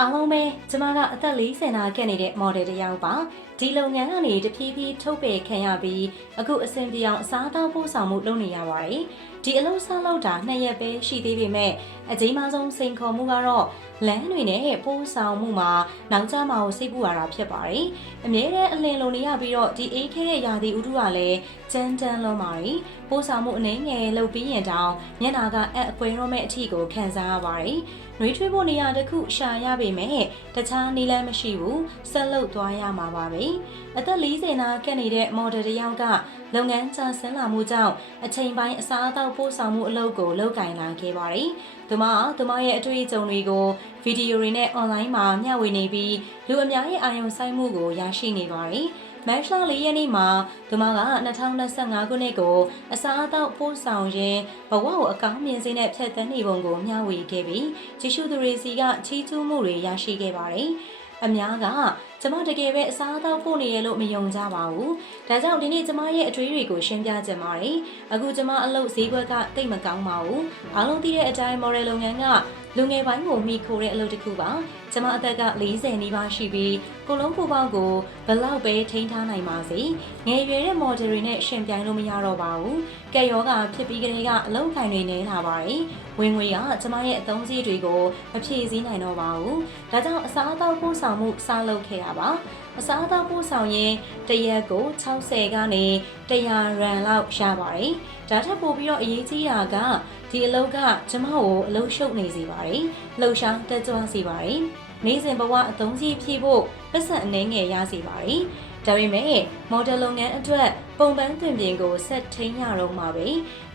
အားလုံးပဲကျမကအသက်40နာခက်နေတဲ့ model တစ်ယောက်ပါဒီလုပ်ငန်းကနေတဖြည်းဖြည်းထုတ်ပယ်ခံရပြီးအခုအဆင်ပြေအောင်အစားအသောက်ပို့ဆောင်မှုလုပ်နေရပါတယ်ဒီအလုပ်ဆောက်လုပ်တာနှစ်ရက်ပဲရှိသေးပေမဲ့အကြီးမားဆုံးစိန်ခေါ်မှုကတော့လမ်းတွေနဲ့ပို့ဆောင်မှုမှာနောက်ကျမှကိုစိတ်ပူရတာဖြစ်ပါတယ်အမြဲတမ်းအလင်းလုံနေရပြီးတော့ဒီအေးခဲရဲ့ယာတီဥတုကလည်းကြမ်းကြမ်းလုံးပါတယ်ပို့ဆောင်မှုအနေငယ်လုပ်ပြီးရင်တောင်မျက်နာကအက်အကွဲရောမဲ့အထီကိုခံစားရပါတယ် နှွေးထွေးဖို့နေရာတစ်ခုရှာရပေမဲ့တခြားနည်းလမ်းမရှိဘူးဆက်လုပ်သွားရမှာပါပဲအသက်40နာကက်နေတဲ့ model တစ်ယောက်ကလုပ်ငန်းချဆင်းလာမှုကြောင့်အချိန်ပိုင်းအစားအသောက်ပို့ဆောင်မှုအလုပ်ကိုလုပ်ကင်လာခဲ့ပါတယ်။သူမကသူမရဲ့အတွေ့အကြုံတွေကိုဗီဒီယိုတွေနဲ့ online မှာမျှဝေနေပြီးလူအများရဲ့အာရုံစိုက်မှုကိုရရှိနေပါတယ်။ မတ်လ၄ရက်နေ့မှာသူမက2025ခုနှစ်ကိုအစားအသောက်ပို့ဆောင်ရင်းဘဝကိုအကောင်းမြင်စေတဲ့ဖြတ်သန်းနေပုံကိုမျှဝေခဲ့ပြီးဂျီရှုသူတွေစီကချီးကျူးမှုတွေရရှိခဲ့ပါတယ်။ အများကကျမတကယ်ပဲအစားအသောက်ပို့နေရလို့မယုံကြပါဘူး။ဒါကြောင့်ဒီနေ့ကျမရဲ့အထွေးတွေကိုရှင်းပြချင်ပါတယ်။အခုကျမအလုပ်ဈေးကွက်ကတိတ်မကောင်းပါဘူး။အားလုံးသိတဲ့အတိုင်း model လုပ်ငန်းကလူငယ်ပိုင်းကိုမိခိုတဲ့အလုပ်တစ်ခုပါ။ကျမအသက်က40နီးပါးရှိပြီးကိုလုံးကိုပေါက်ကိုဘလောက်ပဲထိန်းထားနိုင်ပါစေ။ငယ်ရွယ်တဲ့ model တွေနဲ့ရှင်ပြိုင်လို့မရတော့ပါဘူး။ကဲယောဂဖြစ်ပြီးကလေးကအလုပ်ခိုင်တွေနေလာပါတယ်။ ဝင်ငွေကကျမရဲ့အသုံးစရိတ်တွေကိုမဖြည့်ဆည်းနိုင်တော့ပါဘူး။ဒါကြောင့်အစားအသောက်ပို့ဆောင်မှုစလုပ်ခဲ့တာပါ။အစားအသောက်ပို့ဆောင်ရင်တရက်ကို60ကနေ100ရန်လောက်ရပါတယ်။ဒါထက်ပိုပြီးတော့အရေးကြီးတာကဒီအလုပ်ကကျမကိုအလုပ်ရှုပ်နေစေပါတယ်။လှုပ်ရှားတက်ကြွစေပါတယ်။နေ့စဉ်ဘဝအသုံးစရိတ်ဖြည့်ဖို့ပတ်စံအနေငယ်ရစေပါတယ်။ ဒါပေမဲ့မော်ဒယ်လုပ်ငန်းအတွက်ပုံပန်းသွင်ပြင်ကိုဆက်ထိန်းရတော့မှာပဲ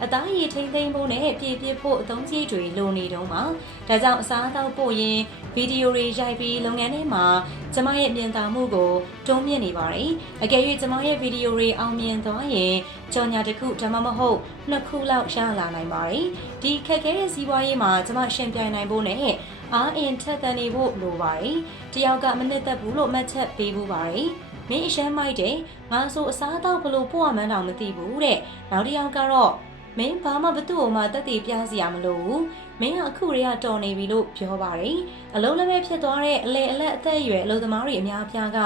အသားရည်ထိန်းသိမ်းဖို့နဲ့ပြည့်ပြည့်ဖို့အသုံးစရိတ်တွေလိုနေတော့မှာဒါကြောင့်အစားအသောက်ပို့ရင်ဗီဒီယိုတွေရိုက်ပြီးလုပ်ငန်းထဲမှာကျမရဲ့မြင်သာမှုကိုတွန်းမြင့်နေပါတယ်အကယ်၍ကျမရဲ့ဗီဒီယိုတွေအောင်မြင်သွားရင်ကြော်ညာတစ်ခုဒါမှမဟုတ်နှစ်ခုလောက်ရလာနိုင်ပါတယ်ဒီခက်ခဲတဲ့စီးပွားရေးမှာကျမရှင်ပြိုင်နိုင်ဖို့နဲ့အားအင်ထက်သန်နေဖို့လိုပါတယ်တယောက်ကမနစ်သက်ဘူးလို့မှတ်ချက်ပေးဖို့ပါတယ် မင်းအရှမ်းမိုက်တယ်ငါဆိုအစားအသောက်ဘလို့ပို့ရမှန်းတောင်မသိဘူးတဲ့နောက်တစ်ယောက်ကတော့မင်းဘာမှဘသူ့ကိုမှတက်တည်ပြစရာမလိုဘူးမင်းကအခုရေကတော်နေပြီလို့ပြောပါတယ်အလုံးလည်းပဲဖြစ်သွားတဲ့အလေအလက်အသက်အရွယ်အလုပ်သမားတွေအများအပြားက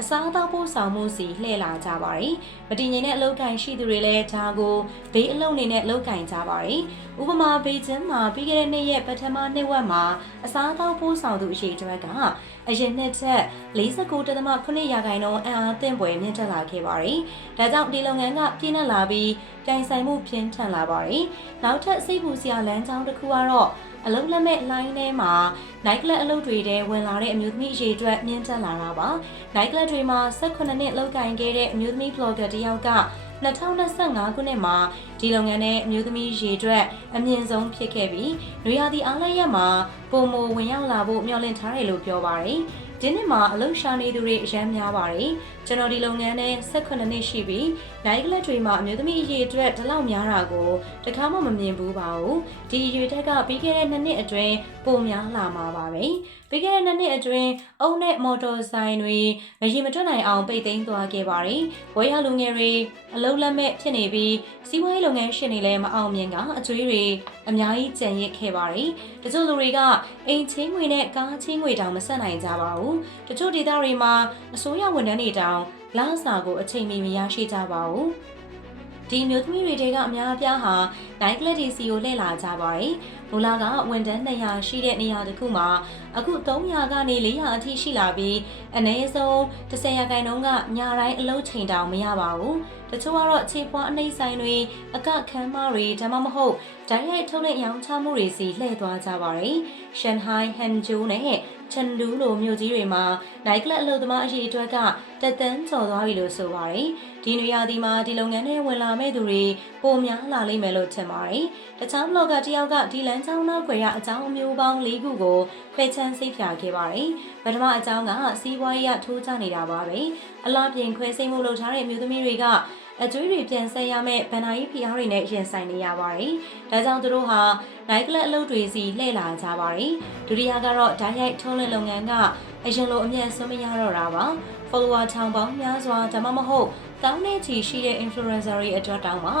အစားအသောက်ပို့ဆောင်မှုစီလှည့်လာကြပါတယ်မတည်ငြိမ်တဲ့အလုပ်ကိုင်ရှိသူတွေလည်းဒါကိုဘေးအလုပ်နေနဲ့လုပ်ကင်ကြပါတယ်ဥပမာဘေကျင်းမှာပြီးခဲ့တဲ့နှစ်ရက်ပထမနှစ်ဝက်မှာအစားအသောက်ပို့ဆောင်သူအရေးအတွက်က အရင်နှစ်ချက်49.9ရာခိုင်နှုန်းအံ့အားသင့်ပွေမြင့်တက်လာခဲ့ပါတယ်။ဒါကြောင့်ဒီလုပ်ငန်းကပြည့်နှက်လာပြီးပြိုင်ဆိုင်မှုပြင်းထန်လာပါတယ်။နောက်ထပ်စိတ်ပူစရာလမ်းကြောင်းတစ်ခုကတော့အလုံးလက်မဲ့ line ထဲမှာ night club အလုပ်တွေထဲဝင်လာတဲ့အမျိုးသမီးအရေးအတွက်မြင့်တက်လာတာပါ။ night club တွေမှာ18နှစ်လောက်ကင်ခဲ့တဲ့အမျိုးသမီး blogger တယောက်က 2025ခုနှစ်မှာဒီလုပ်ငန်းနဲ့အမျိုးသမီးရေအတွက်အမြင့်ဆုံးဖြစ်ခဲ့ပြီးနွေရာသီအားလပ်ရက်မှာပုံမဝင်ရောက်လာဖို့မျှော်လင့်ထားတယ်လို့ပြောပါတယ်။ဒီနှစ်မှာအလုပ်ရှာနေသူတွေအများများပါတယ်။ ကျွန်တော်ဒီလုပ်ငန်းနဲ့18နှစ်ရှိပြီးနိုင်ကလပ်တွေမှာအမျိုးသမီးအရေးအတွက်ဒီလောက်များတာကိုတခါမှမမြင်ဘူးပါဘူး။ဒီအရေးတက်ကပြီးခဲ့တဲ့နှစ်နှစ်အတွင်းပုံများလာမှာပါပဲ။ပြီးခဲ့တဲ့နှစ်နှစ်အတွင်းအုံနဲ့မော်တော်ဆိုင်တွေမရေမတွက်နိုင်အောင်ပိတ်သိမ်းသွားခဲ့ပါတယ်။ဝယ်ရလူငယ်တွေအလုံးလက်မဲ့ဖြစ်နေပြီးစီးပွားရေးလုပ်ငန်းရှင်တွေလည်းမအောင်မြင်ကအကျွေးတွေအများကြီးကြံရစ်ခဲ့ပါတယ်။တချို့လူတွေကအိမ်ချင်းငွေနဲ့ကားချင်းငွေတောင်မဆက်နိုင်ကြပါဘူး။တချို့ဒေသတွေမှာအစိုးရဝန်ထမ်းတွေတောင် လစာကိုအချိန်မီမရရှိကြပါဘူး။ဒီမျိုးသမီးတွေတဲကအများအပြားဟာနိုင်ကလပ်ဒီစီကိုလှည့်လာကြပါတယ်။မူလာကဝန်တန်း200ရှိတဲ့နေရာတစ်ခုမှာအခု300ကနေ400အထိရှိလာပြီးအနည်းဆုံး10ရာခိုင်နှုန်းကညာတိုင်းအလုပ်ချိန်တောင်မရပါဘူး။တချို့ကတော့ခြေပွားအနှိမ့်ဆိုင်တွေအကခမ်းမတွေဒါမှမဟုတ်ဓာတ်ရိုက်ထုတ်လက်ရောင်းချမှုတွေစီလှည့်သွားကြပါတယ်။ရှန်ဟိုင်းဟန်ဂျိုနဲ့ ချန်ဒူးလိုမြို့ကြီးတွေမှာနိုင်ကလပ်အလုပ်သမားအရေးအတွက်ကတက်တန်းကျော်သွားပြီလို့ဆိုပါတယ်။ဒီနေရာဒီမှာဒီလုပ်ငန်းတွေဝင်လာမဲ့သူတွေပိုများလာလိမ့်မယ်လို့ထင်ပါတယ်။တခြားဘလော့ဂါတယောက်ကဒီလမ်းကြောင်းနောက်ွယ်ရအကြောင်းအမျိုးပေါင်း၄ခုကိုခွဲချမ်းစိတ်ဖြာခဲ့ပါတယ်။ပထမအကြောင်းကစီးပွားရေးထိုးချနေတာပါပဲ။အလားပြင်ခွဲစိတ်မှုလုပ်ထားတဲ့မျိုးသမီးတွေက အကျွေးတွေပြန်ဆက်ရမဲ့ဗန်နာကြီးဖီအားတွေနဲ့ရင်ဆိုင်နေရပါတယ်။ဒါကြောင့်သူတို့ဟာနိုင်ကလပ်အလုပ်တွေစီလှည့်လာကြပါတယ်။ဒုတိယကတော့ဓာတ်ရိုက်ထုံးလင်းလုပ်ငန်းကအရင်လိုအမြတ်ဆွမရတော့တာပါ။ follower ထောင်ပေါင်းများစွာဒါမှမဟုတ်တောင်းနေချီရှိတဲ့ influencer တွေအတွက်တောင်းမှ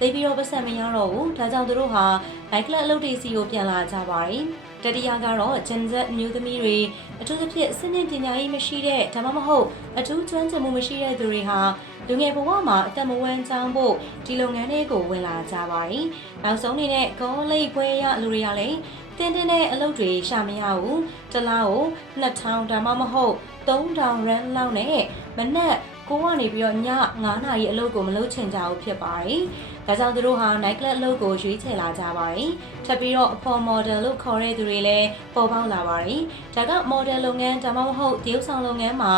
သိပြီးတော့ပတ်စံမရတော့ဘူး။ဒါကြောင့်သူတို့ဟာ night club အလုပ်တွေစီကိုပြန်လာကြပါတယ်။တတိယကတော့ Gen Z အမျိုးသမီးတွေအထူးသဖြင့်စနစ်ပညာရေးမရှိတဲ့ဒါမှမဟုတ်အထူးကျွမ်းကျင်မှုမရှိတဲ့သူတွေဟာ လူငယ်ဘဝမှာအသက်မဝမ်းချောင်းဖို့ဒီလုပ်ငန်းတွေကိုဝင်လာကြပါတယ်။နောက်ဆုံးအနေနဲ့ကောလိပ်ပွဲရလူတွေကလည်းတင်းတင်းနဲ့အလုပ်တွေရှာမရဘူး။တစ်လားကို2000ဒါမှမဟုတ်3000 rand လောက်နဲ့မနက်ကိုကနေပြီးတော့ည9နာရီအလုပ်ကိုမလုပ်ချင်ကြဘူးဖြစ်ပါတယ်။ ဒါကြောင့်သူတို့ဟာ night club အလုပ်ကိုရွေးချယ်လာကြပါတယ်။ထပ်ပြီးတော့အဖော် model လို့ခေါ်တဲ့သူတွေလည်းပေါ်ပေါက်လာပါတယ်။ဒါက model လုပ်ငန်းဒါမှမဟုတ်တရုပ်ဆောင်လုပ်ငန်းမှာ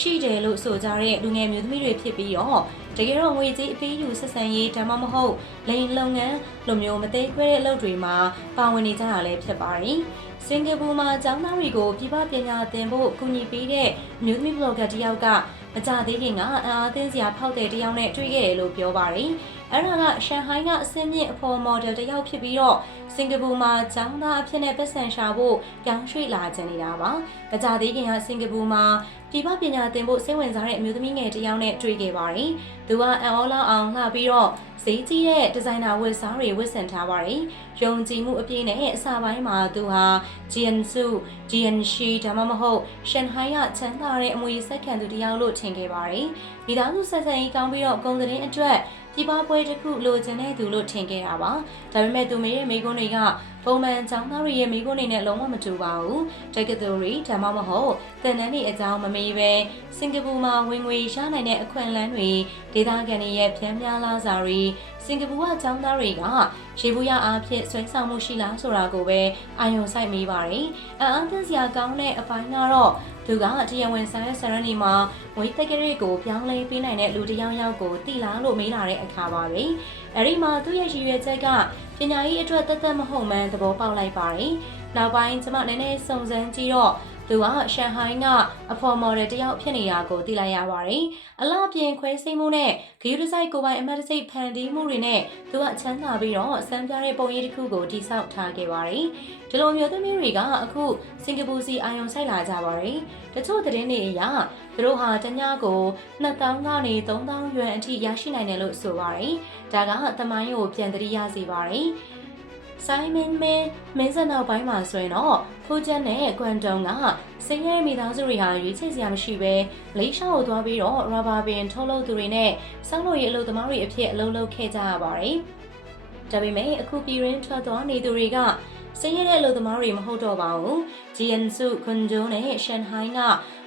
ရှိတယ်လို့ဆိုကြတဲ့လူငယ်မျိုးသမီးတွေဖြစ်ပြီးတော့တကယ်တော့ငွေကြေးအပေးယူဆက်ဆံရေးဒါမှမဟုတ်လိန်လုပ်ငန်းလိုမျိုးမသိခွဲတဲ့အလုပ်တွေမှာပါဝင်နေကြတာလည်းဖြစ်ပါတယ်။စင်ကာပူမှာကျောင်းသားတွေကိုပြည်ပပညာသင်ဖို့ကူညီပေးတဲ့အမျိုးသမီးဘလော့ဂါတစ်ယောက်ကမကြသေးခင်ကအင်အားသင်းစရာဖောက်တဲ့တယောက်နဲ့တွေ့ခဲ့တယ်လို့ပြောပါတယ်။အဲ့ဒါကရှန်ဟိုင်းကအစင်းမြင့်အဖော်မော်ဒယ်တစ်ယောက်ဖြစ်ပြီးတော့စင်ကာပူမှာကျောင်းသားအဖြစ်နဲ့ပတ်စံရှာဖို့ပြောင်းရွှေ့လာကြနေတာပါ။မကြသေးခင်ကစင်ကာပူမှာပြည်ပပညာသင်ဖို့စိတ်ဝင်စားတဲ့အမျိုးသမီးငယ်တစ်ယောက်နဲ့တွေ့ခဲ့ပါတယ်။သူကအန်အောလာအောင်လှပြီးတော့ဈေးကြီးတဲ့ဒီဇိုင်နာဝတ်စားတွေဝတ်ဆင်ထားပါတယ်။ယုံကြည်မှုအပြည့်နဲ့အစပိုင်းမှာသူဟာ Jiansu, Jianxi ဒါမှမဟုတ် Shanghai ကချမ်းသာတဲ့အမွေစက္ကန့်သူတစ်ယောက်လို့ထင်ခဲ့ပါတယ်။မိသားစုဆက်ဆံရေးကောင်းပြီးတော့ဂုံသတင်းအတွက် ပြည်ပပွဲတစ်ခုလိုချင်တဲ့သူလို့ထင်ခဲ့တာပါ။ဒါပေမဲ့သူမေရဲ့မိကွန်းတွေကပုံမှန်ចောင်းသားတွေရဲ့မိကွန်းတွေနဲ့လုံးဝမတူပါဘူး။တက္ကသိုလ်တွေဒါမှမဟုတ်တန်တန်းတွေအကြောင်းမမေးပဲစင်ကာပူမှာဝင်ငွေရနိုင်တဲ့အခွင့်အလမ်းတွေဒေသခံတွေရဲ့ဖြန်းများလာစာတွေစင်ကာပူကចောင်းသားတွေကရေဘူးရအားဖြင့်ဆွဲဆောင်မှုရှိလားဆိုတာကိုပဲအာရုံစိုက်မိပါတယ်။အံ့အားသင့်စရာကောင်းတဲ့အပိုင်းကတော့ သူကတရားဝင်ဆိုင်ရဲ့ဆရနီမှာဝိသက်ကြရိတ်ကိုပြောင်းလဲပေးနိုင်တဲ့လူတစ်ယောက်ယောက်ကိုတိလားလို့မေးလာတဲ့အခါပါပဲ။အဲဒီမှာသူ့ရဲ့ရည်ရွယ်ချက်ကပညာရေးအတွက်တသက်မဟုတ်မှန်းသဘောပေါက်လိုက်ပါတယ်။နောက်ပိုင်းကျမနည်းနည်းစုံစမ်းကြည့်တော့ သူကရှန်ဟိုင်းကအဖော်မော်ဒယ်တယောက်ဖြစ်နေတာကိုသိလိုက်ရပါတယ်။အလားပြင်ခွဲစိတ်မှုနဲ့ဂီယူဒီဇိုက်ကိုပိုင်အမတ်တစိတ်ဖန်တီးမှုတွေနဲ့သူကချမ်းသာပြီးတော့စမ်းပြတဲ့ပုံရိပ်တစ်ခုကိုတိစောက်ထားခဲ့ပါတယ်။ဒီလိုမျိုးသမီးတွေကအခုစင်ကာပူစီအာယုံဆိုင်လာကြပါတယ်။တချို့သတင်းတွေအရသူတို့ဟာတညကို2000ကနေ3000ရွမ်အထိရရှိနိုင်တယ်လို့ဆိုပါတယ်။ဒါကသမိုင်းကိုပြန်တရိရစေပါတယ်။ Simon May မင်းစံနောက်ပိုင်းမှာဆိုရင်တော့ဖိုဂျန်နဲ့ကွမ်တုံကစင်ရဲမိသားစုတွေဟာရွေးချယ်စရာမရှိပဲလေးရှားကိုသွားပြီးတော့ရာဘာပင်ထုတ်လုပ်သူတွေနဲ့စောင်းလို့ရေးအလုပ်သမားတွေအဖြစ်အလုပ်လုပ်ခဲ့ကြရပါတယ်။ဒါပေမဲ့အခုပြည်ရင်းထွက်သွားနေသူတွေကစင်ရဲတဲ့အလုပ်သမားတွေမဟုတ်တော့ပါဘူး။ Jiansu, Guangzhou နဲ့ Shanghai က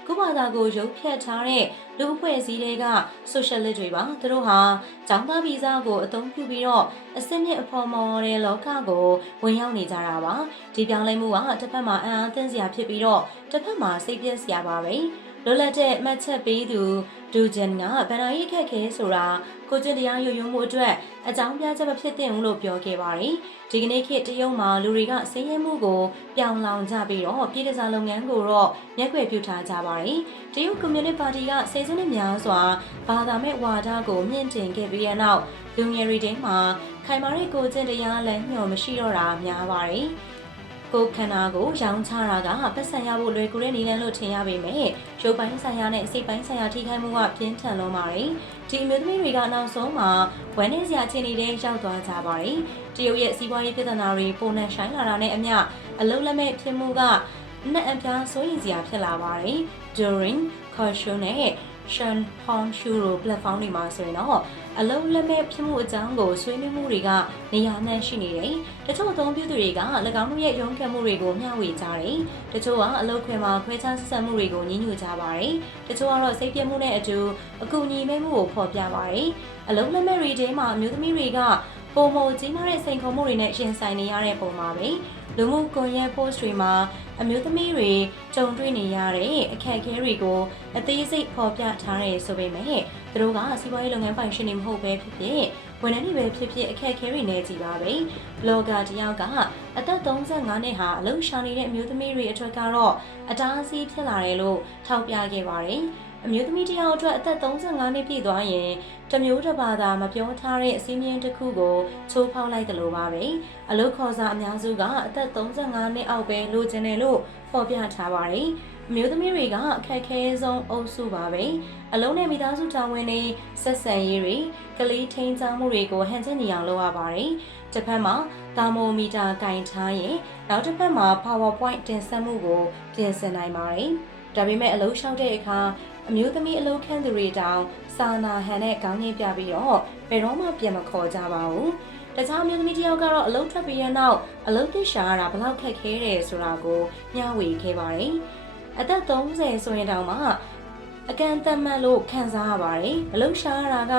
ကုဘာသာကိုရုပ်ဖြတ်ထားတဲ့လူအဖွဲ့အစည်းတွေက socialist တွေပါသူတို့ဟာကျောင်းသားဗီဇကိုအသုံးပြုပြီးတော့အစစ်မြစ်အဖော်မော်တဲ့လောကကိုဝင်ရောက်နေကြတာပါဒီပြောင်းလဲမှုကတစ်ဖက်မှာအံ့အားသင့်စရာဖြစ်ပြီးတော့တစ်ဖက်မှာစိတ်ပြည့်စရာပါပဲ လွတ်လပ်တဲ့မှတ်ချက်ပေးသူဒူဂျန်ကဗန်နာရေးခက်ခဲဆိုတာကိုကျင့်တရားရွယုံမှုအတွက်အကြောင်းပြချက်မဖြစ်သင့်ဘူးလို့ပြောခဲ့ပါတယ်။ဒီကနေ့ခေတ်တရုတ်မှာလူတွေကစည်ရဲမှုကိုပြောင်းလောင်ကြပြီးတော့ပြည်ထစားလုပ်ငန်းကိုတော့မျက်ွယ်ပြုထားကြပါတယ်။တရုတ်ကွန်မြူနစ်ပါတီကစေစုနှစ်များစွာဘာသာမဲ့ဝါဒကိုမြင့်တင်ခဲ့ပြီးတဲ့နောက်လူငယ်တွေတင်းမှာခိုင်မာတဲ့ကိုကျင့်တရားလည်းညှော်မရှိတော့တာများပါတယ်။ ကိုယ်ခန္ဓာကိုရောင်းချတာကပတ်စံရဖို့လွယ်ကူတဲ့နည်းလမ်းလို့ထင်ရပေမဲ့ရုပ်ပိုင်းဆိုင်ရာနဲ့စိတ်ပိုင်းဆိုင်ရာထိခိုက်မှုကပြင်းထန်လွန်းပါတယ်။ဒီအမျိုးသမီးတွေကနောက်ဆုံးမှာဝမ်းနည်းစရာအခြေအနေတွေရောက်သွားကြပါတယ်။တရုတ်ရဲ့စီးပွားရေးပြဿနာတွေပုံနဲ့ဆိုင်လာတာနဲ့အမျှအလုံးလက်မဲ့ဖြစ်မှုကနဲ့အပြားစိုးရင်စရာဖြစ်လာပါတယ်။ During Caution နဲ့ Shan Hong Shu တို့ platform တွေမှာဆိုရင်တော့အလုံးလက်မဲ့ဖြစ်မှုအကြောင်းကိုဆွေးနွေးမှုတွေကနေရာနှံ့ရှိနေတယ်။တချို့အသုံးပြုသူတွေက၎င်းတို့ရဲ့ရုံးခတ်မှုတွေကိုမျှဝေကြတယ်။တချို့ကအလုပ်ခွင်မှာခွဲခြားဆက်ဆံမှုတွေကိုညှိညူကြပါတယ်။တချို့ကတော့စိတ်ပြည့်မှုနဲ့အတူအကူအညီမဲ့မှုကိုဖော်ပြပါတယ်။အလုံးလက်မဲ့တွေထဲမှာအမျိုးသမီးတွေကပုံမကြီးမားတဲ့စိန်ခေါ်မှုတွေနဲ့ရင်ဆိုင်နေရတဲ့ပုံမှာပဲ လူမှုကွန်ရက် post တွေမှာအမျိုးသမီးတွေကြုံတွေ့နေရတဲ့အခက်အခဲတွေကိုအသေးစိတ်ဖော်ပြထားတယ်ဆိုပေမဲ့သူတို့ကစီးပွားရေးလုပ်ငန်းပိုင်ရှင်တွေမဟုတ်ပဲဖြစ်ဖြစ်ဝန်ထမ်းတွေပဲဖြစ်ဖြစ်အခက်အခဲတွေနဲ့ကြည်ပါပဲဘလော့ဂါတယောက်ကအသက်35နှစ်ဟာအလုပ်ရှာနေတဲ့အမျိုးသမီးတွေအတွက်ကတော့အတားအဆီးဖြစ်လာတယ်လို့ထောက်ပြခဲ့ပါတယ် အမျိုးသမီးတယောက်အတွက်အသက်35နှစ်ပြည့်သွားရင်တမျိုးတစ်ပါးသာမပြောထားတဲ့အစည်းအဝေးတစ်ခုကိုချိုးဖောက်လိုက်တယ်လို့ပါပဲအလုခေါ်စာအများစုကအသက်35နှစ်အောက်ပဲလိုချင်တယ်လို့ဖော်ပြထားပါတယ်အမျိုးသမီးတွေကအခက်ခဲဆုံးအုပ်စုပါပဲအလုံးနဲ့မိသားစုတာဝန်တွေဆက်ဆံရေးတွေကလေးထိန်းချောင်းမှုတွေကိုဟန်ချက်ညီအောင်လုပ်ရပါတယ်တစ်ဖက်မှာသာမိုမီတာကင်ထားရင်နောက်တစ်ဖက်မှာ PowerPoint တင်ဆက်မှုကိုပြင်ဆင်နိုင်ပါတယ်ဒါပေမဲ့အလုံးလျှောက်တဲ့အခါ အမျိုးသမီးအလုံးခန့်သူတွေတောင်စာနာဟန်နဲ့ခေါင်းငိပြပြီးတော့ဘယ်တော့မှပြန်မခေါ်ကြပါဘူးတခြားအမျိုးသမီးတယောက်ကတော့အလုံးထွက်ပြီးရနောက်အလုံးတစ်ရှာရတာဘယ်လောက်ခက်ခဲတယ်ဆိုတာကိုမျှဝေခဲ့ပါတယ်။အသက်30ဆိုရင်တောင်မှအကန့်အသတ်မှတ်လို့ခံစားရပါတယ်။အလုံးရှာရတာက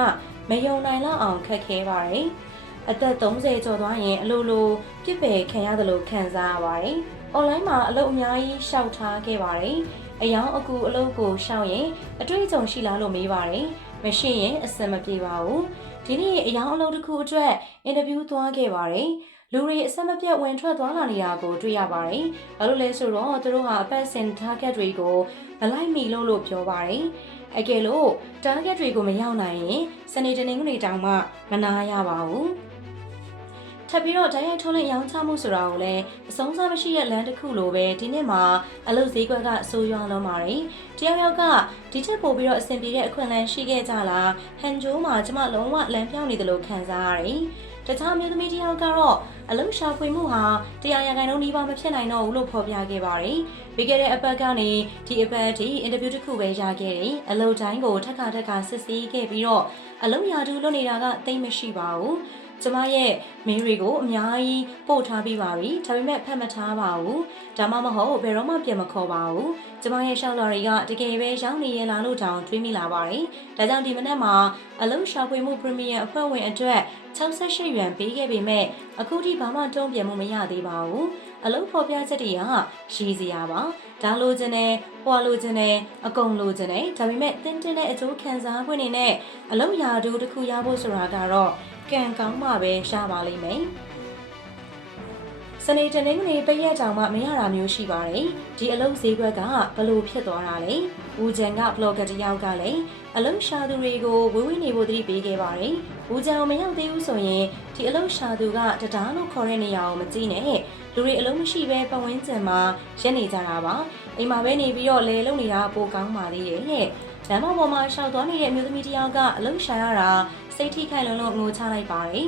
မယုံနိုင်လောက်အောင်ခက်ခဲပါတယ်။အသက်30ကျော်သွားရင်အလိုလိုပြစ်ပယ်ခံရတယ်လို့ခံစားရပါတယ်။ online မှာအလုပ်အများကြီးရှောက်ထားခဲ့ပါတယ်။ အယောင်အကူအလုပ်ကိုရှောက်ရင်အတွေ့အကြုံရှိလားလို့မေးပါတယ်။မရှိရင်အဆင်မပြေပါဘူး။ဒီနေ့အယောင်အလုပ်တစ်ခုအတွက်အင်တာဗျူးသွားခဲ့ပါတယ်။လူတွေအဆက်မပြတ်ဝင်ထွက်သွားလာနေတာကိုတွေ့ရပါတယ်။ဘာလို့လဲဆိုတော့သူတို့ဟာအပတ်စဉ် target တွေကိုမလိုက်မီလို့လို့ပြောပါတယ်။အကယ်လို့ target တွေကိုမရောက်နိုင်ရင်စနေတနင်္ဂနွေတောင်မှမနာရပါဘူး။ ထပ်ပြီးတော့တိုက်ရိုက်ထုတ်လင့်ရောင်းချမှုဆိုတာကိုလည်းအဆုံးစားမရှိတဲ့လမ်းတစ်ခုလိုပဲဒီနှစ်မှာအလုပ်ဈေးကွက်ကဆိုးရွားလုံးပါတယ်။တယောက်ယောက်ကဒီချက်ပို့ပြီးတော့အဆင်ပြေတဲ့အခွင့်အလမ်းရှိခဲ့ကြလားဟန်ဂျိုးမှာကျမလုံးဝလမ်းပြောင်းနေတယ်လို့ခံစားရတယ်။တခြားမျိုးသမီးတယောက်ကတော့အလုံရှာဖွေမှုဟာတရားရဂိုင်လုံးနှီးပါမဖြစ်နိုင်တော့ဘူးလို့ဖော်ပြခဲ့ပါတယ်။ပြီးခဲ့တဲ့အပတ်ကနေဒီအပတ်အထိအင်တာဗျူးတစ်ခုပဲရခဲ့တယ်။အလုံတိုင်းကိုထက်ခါထက်ခါစစ်ဆေးခဲ့ပြီးတော့အလုံရာတူလွတ်နေတာကတိတ်မရှိပါဘူး။ ကျမရဲ့မင်းတွေကိုအများကြီးပို့ထားပြီးပါပြီဒါပေမဲ့ဖတ်မထားပါဘူးဒါမှမဟုတ်ဘယ်တော့မှပြန်မခေါ်ပါဘူးကျမရဲ့ရှောက်လာတွေကတကယ်ပဲရောက်နေရလားလို့တောင်တွေးမိလာပါတယ်ဒါကြောင့်ဒီမနက်မှာအလုံးရှာဖွေမှုပရီမီယံအဖွဲ့ဝင်အတွက်68ရွမ်ပေးခဲ့ပေမဲ့အခုထိဘာမှတုံ့ပြန်မှုမရသေးပါဘူးအလုံးဖော်ပြချက်တွေကရှိစရာပါဒါလိုချင်တယ်ဟွာလိုချင်တယ်အကုန်လိုချင်တယ်ဒါပေမဲ့တင်းတင်းတဲ့အကျိုးခံစား권နေနဲ့အလုံးရာတူတစ်ခုရဖို့ဆိုတာကတော့ ကံကောင်းမှပဲရပါလိမ့်မယ်စနေတနင်္ဂနွေပိတ်ရက်တောင်မှမရတာမျိုးရှိပါတယ်ဒီအလုပ်ဈေးကွက်ကဘလို့ဖြစ်သွားတာလဲဦးချန်ကဘလော့ဂါတယောက်ကလည်းအလုပ်ရှာသူတွေကိုဝေဝေးနေဖို့တတိပေးခဲ့ပါတယ်ဦးချန်မရောက်သေးဘူးဆိုရင်ဒီအလုပ်ရှာသူကတတားလို့ခေါ်တဲ့နေရာကိုမကြည့်နဲ့လူတွေအလုံးမရှိပဲပတ်ဝန်းကျင်မှာရက်နေကြတာပါအိမ်မှာပဲနေပြီးတော့လဲလုံနေတာပိုကောင်းပါသေးရဲ့ လမ်းမပေါ်မှာရှောက်သွားနေတဲ့အမျိုးသမီးတစ်ယောက်ကအလုံးရှာရတာစိတ်ထိခိုက်လုံးလို့ငိုချလိုက်ပါတယ်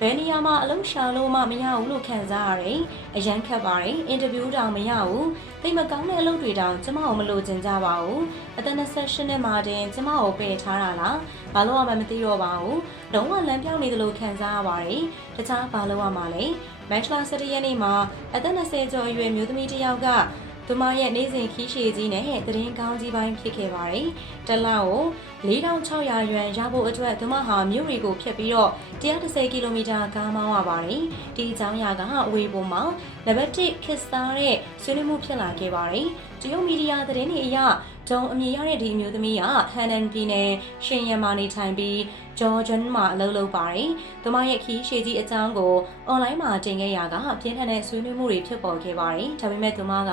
ဘယ်နေရာမှာအလုံးရှာလို့မှမရဘူးလို့ခံစားရတယ်။အရန်ခက်ပါတယ်။အင်တာဗျူးတောင်မရဘူး။သိမကောင်းတဲ့အလုပ်တွေတောင်ကျမကိုမလိုချင်ကြပါဘူး။အသက်28နှစ်မှတင်ကျမကိုပယ်ထားတာလား။ဘာလို့မှမသိတော့ပါဘူး။လုံးဝလမ်းပြောင်းနေတယ်လို့ခံစားရပါတယ်။တခြားဘာလို့မှလဲ။မတ်လ17ရက်နေ့မှာအသက်20ကျော်အရွယ်မျိုးသမီးတစ်ယောက်က သူမရဲ့နေ့စဉ်ခီးရှည်ကြီးနဲ့သတင်းကောင်းကြီးပိုင်းဖြစ်ခဲ့ပါတယ်။တလောက်ကို4600ရွမ်ရဖို့အတွက်သူမဟာမြို့တွေကိုဖြတ်ပြီးတော့130ကီလိုမီတာကားမောင်းရပါတယ်။ဒီအကြောင်းအရာကအဝေးပေါ်မှာနံပါတ်1ခစ်စားတဲ့ဆွေးနွေးမှုဖြစ်လာခဲ့ပါတယ်။တရုတ်မီဒီယာသတင်းတွေအရ ဂျုံအမည်ရတဲ့ဒီအမျိုးသမီးကဟန်နန်ပြည်နယ်ရှင်ရမာနေထိုင်ပြီးဂျော်ဂျန်မှာအလုပ်လုပ်ပါတယ်။သူမရဲ့ခီးရှည်ကြီးအကြောင်းကိုအွန်လိုင်းမှာတင်ခဲ့ရာကပြင်းထန်တဲ့ဆွေးနွေးမှုတွေဖြစ်ပေါ်ခဲ့ပါတယ်။ဒါပေမဲ့သူမက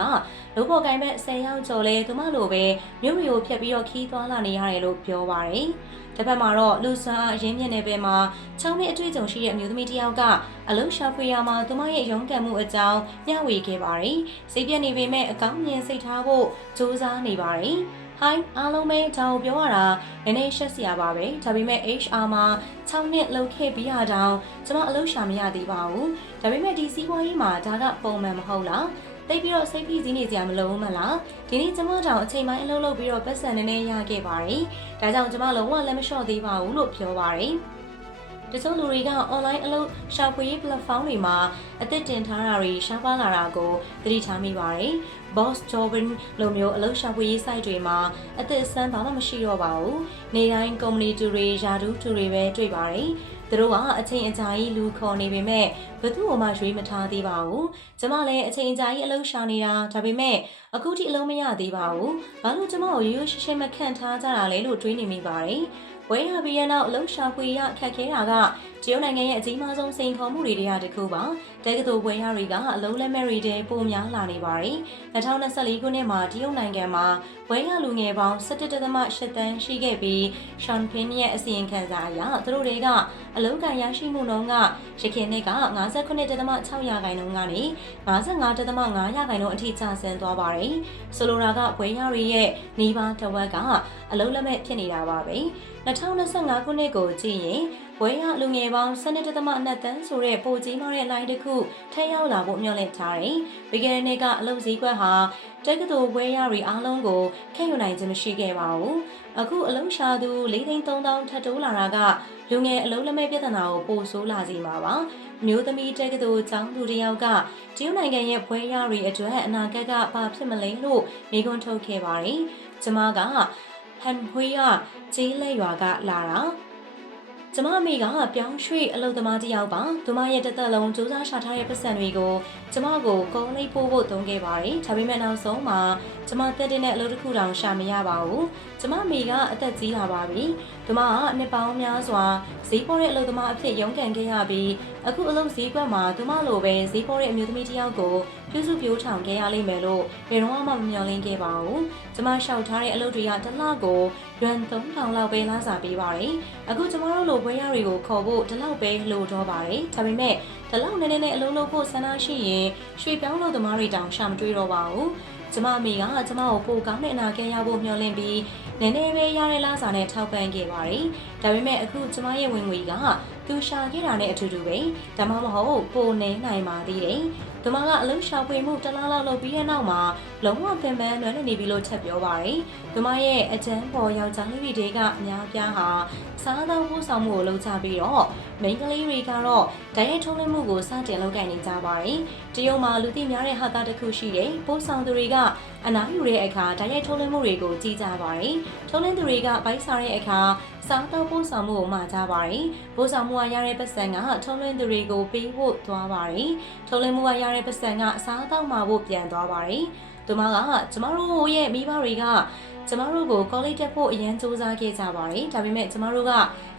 လုပ်ပေါ်ကိုင်မဲ့10ယောက်ကျော်လဲသူမလိုပဲမြို့မျိုးဖြတ်ပြီးတော့ခီးသွားလာနေရတယ်လို့ပြောပါတယ်။ တစ်ဖက်မှာတော့လူဆွမ်းအားရင်းမြစ်နယ်ပယ်မှာချောင်းနှစ်အတွေ့အကြုံရှိတဲ့အမျိုးသမီးတစ်ယောက်ကအလုံးရှာဖွေရမှာသူမရဲ့ရုန်းကန်မှုအကြောင်းမျှဝေခဲ့ပါတယ်။စိတ်ပြက်နေပေမဲ့အကောင်းမြင်စိတ်ထားဖို့ကြိုးစားနေပါတယ်။ Hi အားလုံးပဲဒါကိုပြောရတာနည်းနည်းရှက်စရာပါပဲဒါပေမဲ့ HR မှာ6နှစ်လုပ်ခဲ့ပြီးရတောင်ကျွန်မအလုပ်ရှာမရသေးပါဘူးဒါပေမဲ့ဒီစီးပွားရေးမှာဒါကပုံမှန်မဟုတ်လား တိတ်ပြီးတော့စိတ်ဖိစီးနေကြမလို့မလားဒီနေ့ကျမတောင်အချိန်ပိုင်းအလုပ်လုပ်ပြီးတော့ပတ်စံနည်းနည်းရခဲ့ပါတယ်ဒါကြောင့်ကျမလုံးဝလက်မလျှော့သေးပါဘူးလို့ပြောပါတယ်တချို့လူတွေက online အလုပ်ရှာဖွေရေး platform တွေမှာအသစ်တင်ထားတာတွေရှားပါလာတာကိုသတိထားမိပါတယ်။ Boss Jobbing လိုမျိုးအလုပ်ရှာဖွေရေး site တွေမှာအသစ်အဆန်းဘာမှမရှိတော့ပါဘူး။နေတိုင်း company တူတွေယာတူတူတွေပဲတွေ့ပါတယ်။ သူတို့ကအချိန်အကြာကြီးလူခေါ်နေပေမဲ့ဘသူ့မှရွေးမထားသေးပါဘူး။ကျမလည်းအချိန်အကြာကြီးအလုပ်ရှာနေတာဒါပေမဲ့အခုထိအလုံးမရသေးပါဘူး။ဘာလို့ကျမကိုရိုးရိုးရှင်းရှင်းမခန့်ထားကြတာလဲလို့တွေးနေမိပါတယ်။ဝဲရပြီးရနောက်အလုံးရှာဖွေရခက်ခဲတာကတ ရုတ်နိုင်ငံရဲ့အကြီးမားဆုံးစိန်ခေါ်မှုတွေတရားတစ်ခုပါတက္ကသိုလ်ဝဲရတွေကအလုံးလက်မဲ့တွေတဲပိုများလာနေပါတယ်2024ခုနှစ်မှာတရုတ်နိုင်ငံမှာဝဲရလူငယ်ပေါင်း17.8တန်းရှိခဲ့ပြီးရှန်ဖင်းရဲ့အစီရင်ခံစာအရသူတို့တွေကအလုံးကန်ရရှိမှုနှုန်းကရခိုင်နှစ်က59.6ရာခိုင်နှုန်းကနေ55.5ရာခိုင်နှုန်းအထိကျဆင်းသွားပါတယ်ဆိုလိုတာကဝဲရတွေရဲ့နေပါတဝက်ကအလုံးလက်မဲ့ဖြစ်နေတာပါပဲ2025ခုနှစ်ကိုကြည့်ရင် ဝဲရလူငယ်ပေါင်း12.2တန်းဆိုတဲ့ပိုကြီးမားတဲ့ line တစ်ခုထပ်ရောက်လာဖို့မျှော်လင့်ထားတယ်။ပြီးခဲ့တဲ့နှစ်ကအလုပ်စည်းကွက်ဟာတက္ကသိုလ်ဝဲရတွေအားလုံးကိုခန့်ယူနိုင်ခြင်းမရှိခဲ့ပါဘူး။အခုအလုံးရှာသူ၄သိန်း3000ထပ်တိုးလာတာကလူငယ်အလုံးလက်မဲ့ပြဿနာကိုပိုဆိုးလာစေမှာပါ။မျိုးသမီးတက္ကသိုလ်ကျောင်းသူတယောက်ကတရုတ်နိုင်ငံရဲ့ဘွဲရတွေအတွက်အနာဂတ်ကဘာဖြစ်မလဲလို့မိကွန်းထုတ်ခဲ့ပါတယ်။ကျမကဟန်ဟွေးကကျေးလက်ရွာကလာတာ ကျမအမေကပြောင်းရွှေ့အလုပ်သမားတစ်ယောက်ပါ။သူမရဲ့တစ်သက်လုံးစူးစမ်းရှာထားတဲ့ပတ်စံတွေကိုကျမကိုကုန်းလေးပို့ဖို့တုံးခဲ့ပါတယ်။ဒါပေမဲ့နောက်ဆုံးမှာကျမတက်တဲ့အလုပ်တစ်ခုတောင်ရှာမရပါဘူး။ကျမအမေကအသက်ကြီးလာပါပြီ။ သူမကနှစ်ပေါင်းများစွာဈေးပေါ်တဲ့အလုပ်သမားအဖြစ်ရုန်းကန်ခဲ့ရပြီးအခုအလုပ်ဈေးကွက်မှာသူမလိုပဲဈေးပေါ်တဲ့အမျိုးသမီးတစ်ယောက်ကိုပြုစုပြောထောင်ခဲ့ရလိမ့်မယ်လို့ဘယ်တော့မှမမျှော်လင့်ခဲ့ပါဘူး။ကျမလျှောက်ထားတဲ့အလုပ်တွေကတစ်လကိုရွမ်3000လောက်ပဲလာစားပေးပါတယ်။အခုကျမတို့လိုဘွဲရတွေကိုခေါ်ဖို့ဒီလောက်ပဲလိုတော့ပါတယ်။ဒါပေမဲ့ဒီလောက်နည်းနည်းနဲ့အလုံးလုံးဖို့ဆန္ဒရှိရင်ရွှေပြောင်းလို့သမားတွေတောင်ရှာမတွေ့တော့ပါဘူး။ကျမအမေကကျမကိုပိုကောင်းတဲ့အနာဂတ်ရဖို့မျှော်လင့်ပြီး နည်းနည်းပဲရတဲ့လားစာနဲ့ထောက်ပံ့ခဲ့ပါတယ်။ဒါပေမဲ့အခုကျမရဲ့ဝင်ငွေကသူရှာခဲ့တာနဲ့အတူတူပဲဒါမှမဟုတ်ပိုနေနိုင်ပါသေးတယ်။ဒီမှာကအလုံးရှာဖွေမှုတစ်လားလောက်လုပ်ပြီးတဲ့နောက်မှာလုံးဝပင်ပန်းလွယ်နေပြီလို့ချက်ပြောပါတယ်။ဒီမှာရဲ့အကျန်းပေါ်ယောက်ျားလေးတွေကအများပြားဟာစားသောက်ဖို့ဆောင်မှုကိုလုပ်ကြပြီးတော့မိန်းကလေးတွေကတော့ဓာတ်ရိုက်ထုံးလင်းမှုကိုစတင်လုပ်ကိုင်နေကြပါတယ်။တရုတ်မှာလူသိများတဲ့ဟာသားတစ်ခုရှိတယ်။ပို့ဆောင်သူတွေကအနားယူတဲ့အခါဓာတ်ရိုက်ထုံးလင်းမှုတွေကိုကြည့်ကြပါတယ်။ထုံးလင်းသူတွေကဘိုက်စားတဲ့အခါ စားတော့ပို့ဆောင်မှုကိုမှာကြပါတယ်။ပို့ဆောင်မှုကရတဲ့ပတ်စံကထုံးလင်းသူတွေကိုပေးဖို့သွားပါတယ်။ထုံးလင်းမှုကရတဲ့ပတ်စံကအစားအသောက်မှာဖို့ပြန်သွားပါတယ်။သူမကကျမတို့ရဲ့မိဘတွေကကျမတို့ကို college တက်ဖို့အရန်စူးစမ်းခဲ့ကြပါတယ်။ဒါပေမဲ့ကျမတို့က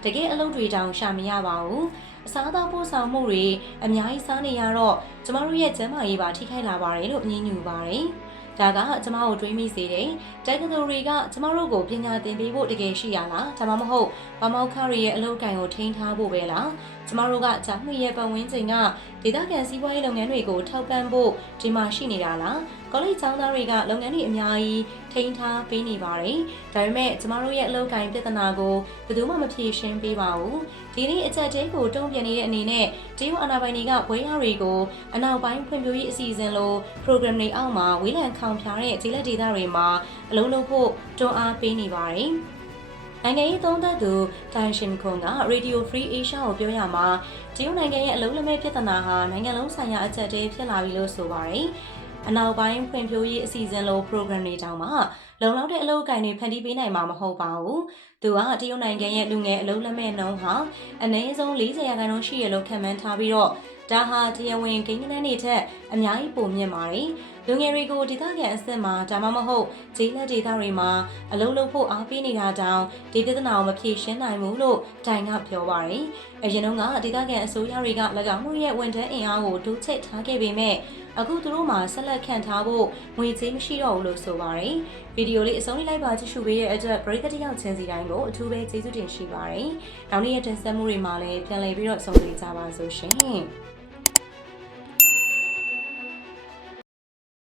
တကယ်အလုပ်တွေတောင်ရှာမရပါဘူး။အစားအသောက်ပို့ဆောင်မှုတွေအများကြီးစားနေရတော့ကျမတို့ရဲ့ကျန်းမာရေးပါထိခိုက်လာပါတယ်လို့ညင်းညူပါတယ်။ ဒါကကျမကိုတွေးမိစေတယ်။တက္ကသိုလ်တွေကကျမတို့ကိုပညာသင်ပေးဖို့တကယ်ရှိရလား။ဒါမှမဟုတ်ဗမောက်ခရီရဲ့အလုပ်ကိုင်ကိုထိန်းထားဖို့ပဲလား။ ကျမတို့ကဂျာမှုရဲ့ပတ်ဝန်းကျင်ကဒေသခံစီးပွားရေးလုပ်ငန်းတွေကိုထောက်ပံ့ဖို့ဒီမှာရှိနေတာလား။ကောလိပ်ကျောင်းသားတွေကလုပ်ငန်းတွေအများကြီးထိန်းထားပေးနေပါတယ်။ဒါပေမဲ့ကျမတို့ရဲ့အလုပ်ကိုင်ပြဿနာကိုဘယ်သူမှမဖြေရှင်းပေးပါဘူး။ဒီနေ့အချက်တဲကိုတုံ့ပြန်နေတဲ့အနေနဲ့တရုတ်အာဏာပိုင်တွေကဘွဲရတွေကိုအနောက်ပိုင်းဖွံ့ဖြိုးရေးအစီအစဉ်လို program တွေအောက်မှာဝေးလံခေါင်ဖျားတဲ့ဂျီလက်ဒေတာတွေမှာအလုံးလုံးဖို့တွန်းအားပေးနေပါတယ်။ နိုင်ငံရေးသုံးသပ်သူတန်ရှင်ခွန်က Radio Free Asia ကိုပြောရမှာတရုတ်နိုင်ငံရဲ့အလုံးလမဲပြဿနာဟာနိုင်ငံလုံးဆိုင်ရာအချက်တဲဖြစ်လာပြီလို့ဆိုပါတယ်။အနောက်ပိုင်းဖွံ့ဖြိုးရေးအစီအစဉ်လို program တွေတောင်မှလုံလောက်တဲ့အလုပ်အကင်တွေဖန်တီးပေးနိုင်မှာမဟုတ်ပါဘူး။သူကတရုတ်နိုင်ငံရဲ့လူငယ်အလုပ်လက်မဲ့နှုန်းဟာအနည်းဆုံး40ရာခိုင်နှုန်းရှိရလို့ခန့်မှန်းထားပြီးတော့ဒါဟာတရားဝင်ကိန်းဂဏန်းတွေထက်အများကြီးပိုမြင့်ပါတယ်။ လူငယ်တွေကိုဒေသခံအဆင့်မှာဒါမှမဟုတ်ဂျေးလက်ဒေသတွေမှာအလုပ်လုပ်ဖို့အားပေးနေတာတောင်ဒီပြဿနာကိုမဖြေရှင်းနိုင်ဘူးလို့တိုင်ကပြောပါတယ်။အရင်တုန်းကဒေသခံအစိုးရတွေက၎င်းတို့ရဲ့ဝန်ထမ်းအင်အားကိုတိုးချဲ့ထားခဲ့ပေမဲ့အခုသူတို့မှာဆက်လက်ခံထားဖို့ငွေကြေးမရှိတော့ဘူးလို့ဆိုပါတယ်။ဗီဒီယိုလေးအဆုံးလေးလိုက်ပါကြည့်ရှုပေးတဲ့အတွက်ပရိသတ်တယောက်ချင်းစီတိုင်းကိုအထူးပဲကျေးဇူးတင်ရှိပါတယ်။နောက်နေ့ရက်တင်ဆက်မှုတွေမှာလည်းပြန်လည်ပြီးတော့ဆုံတွေ့ကြပါစို့ရှင်။